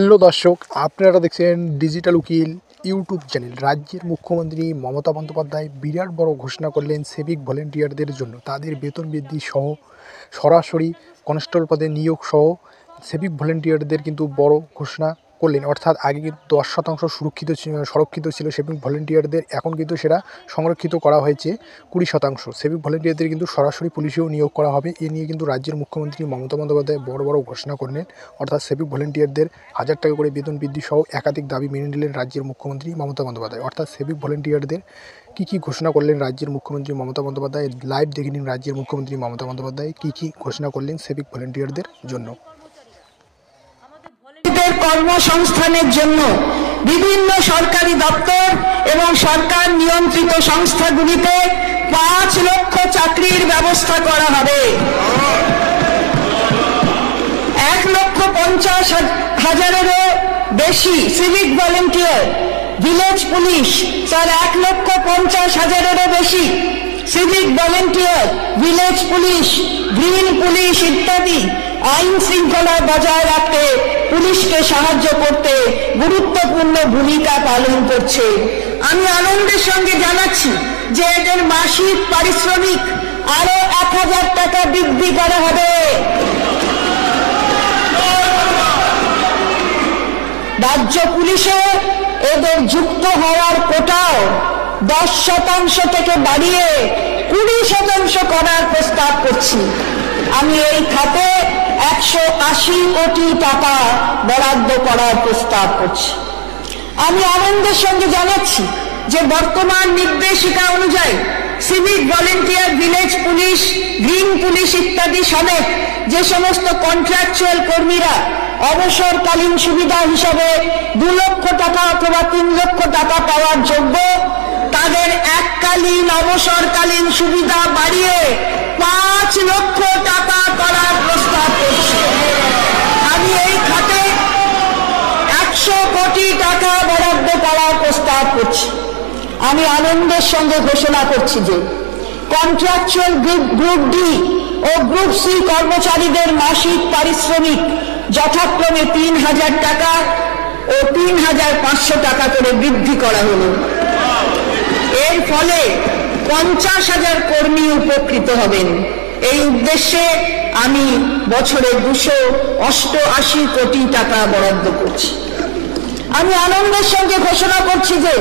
Hello দর্শক, আপনারা দেখছেন ডিজিটাল উকিল ইউটিউব চ্যানেল। রাজ্যের মুখ্যমন্ত্রী মমতা বন্দ্যোপাধ্যায় বিরাট বড় ঘোষণা করলেন সিভিক ভলেন্টিয়ারদের জন্য। তাদের বেতন বৃদ্ধি সহ সরাসরি কনস্টেবল পদে নিয়োগ সহ সিভিক ভলেন্টিয়ারদের কিন্তু বড় ঘোষণা করলেন। অর্থাৎ আগে কিন্তু 10% সংরক্ষিত ছিল সিভিক ভলেন্টিয়ারদের, এখন কিন্তু সেটা সংরক্ষিত করা হয়েছে 20%। সিভিক ভলেন্টিয়ারদের কিন্তু সরাসরি পুলিশেও নিয়োগ করা হবে। এ নিয়ে কিন্তু রাজ্যের মুখ্যমন্ত্রী মমতা বন্দ্যোপাধ্যায় বড় বড় ঘোষণা করলেন। অর্থাৎ সিভিক ভলেন্টিয়ারদের 1000 টাকা করে বেতন বৃদ্ধি সহ একাধিক দাবি মেনে নিলেন রাজ্যের মুখ্যমন্ত্রী মমতা বন্দ্যোপাধ্যায়। অর্থাৎ সিভিক ভলেন্টিয়ারদের কী ঘোষণা করলেন রাজ্যের মুখ্যমন্ত্রী মমতা বন্দ্যোপাধ্যায়, লাইভ দেখে নিন রাজ্যের মুখ্যমন্ত্রী মমতা বন্দ্যোপাধ্যায় কী ঘোষণা করলেন সিভিক ভলেন্টিয়ারদের জন্য। কর্মসংস্থানের জন্য বিভিন্ন সরকারি দপ্তর এবং সরকার নিয়ন্ত্রিত সংস্থাগুলিতে 5 লক্ষ চাকরির ব্যবস্থা করা হবে। 1,50,000-এরও বেশি সিভিক ভলেন্টিয়ার, ভিলেজ পুলিশ, 1,50,000-এরও বেশি civic volunteer, village police, green police ইত্যাদি আইন শৃঙ্খলা বজায় রাখতে পুলিশকে সাহায্য করতে গুরুত্বপূর্ণ ভূমিকা পালন করছে। আমি আনন্দের সঙ্গে জানাচ্ছি যে এদের মাসিক পারিশ্রমিক আরো 1000 টাকা বৃদ্ধি করা হবে। রাজ্য পুলিশে এদের যুক্ত হওয়ার কোটাও 10% থেকে বাড়িয়ে 20% করার প্রস্তাব করছি। আমি এই খাতে 180 কোটি টাকা বরাদ্দ করার প্রস্তাব করছি। আমি আনন্দের সঙ্গে জানাচ্ছি যে বর্তমান নির্দেশিকা অনুযায়ী civic volunteer, village police, green police ইত্যাদি সমেত যে সমস্ত কন্ট্রাকচুয়াল কর্মীরা অবসরকালীন সুবিধা হিসাবে 2 লক্ষ টাকা অথবা 3 লক্ষ টাকা পাওয়ার যোগ্য, তাদের এককালীন অবসরকালীন সুবিধা বাড়িয়ে 5 লক্ষ টাকা করার প্রস্তাব করছি। আমি এই খাতে 100 কোটি টাকা বরাদ্দ করার প্রস্তাব করছি। আমি আনন্দের সঙ্গে ঘোষণা করছি যে কন্ট্রাকচুয়াল গ্রুপ ডি ও গ্রুপ সি কর্মচারীদের মাসিক পারিশ্রমিক যথাক্রমে 3,000 টাকা ও 3,500 টাকা করে বৃদ্ধি করা হলো। এর ফলে 50,000 কর্মী উপকৃত হবেন। এই উদ্দেশ্যে আমি বছরে 288 কোটি টাকা বরাদ্দ করছি। আমি আনন্দের সঙ্গে ঘোষণা করছি যে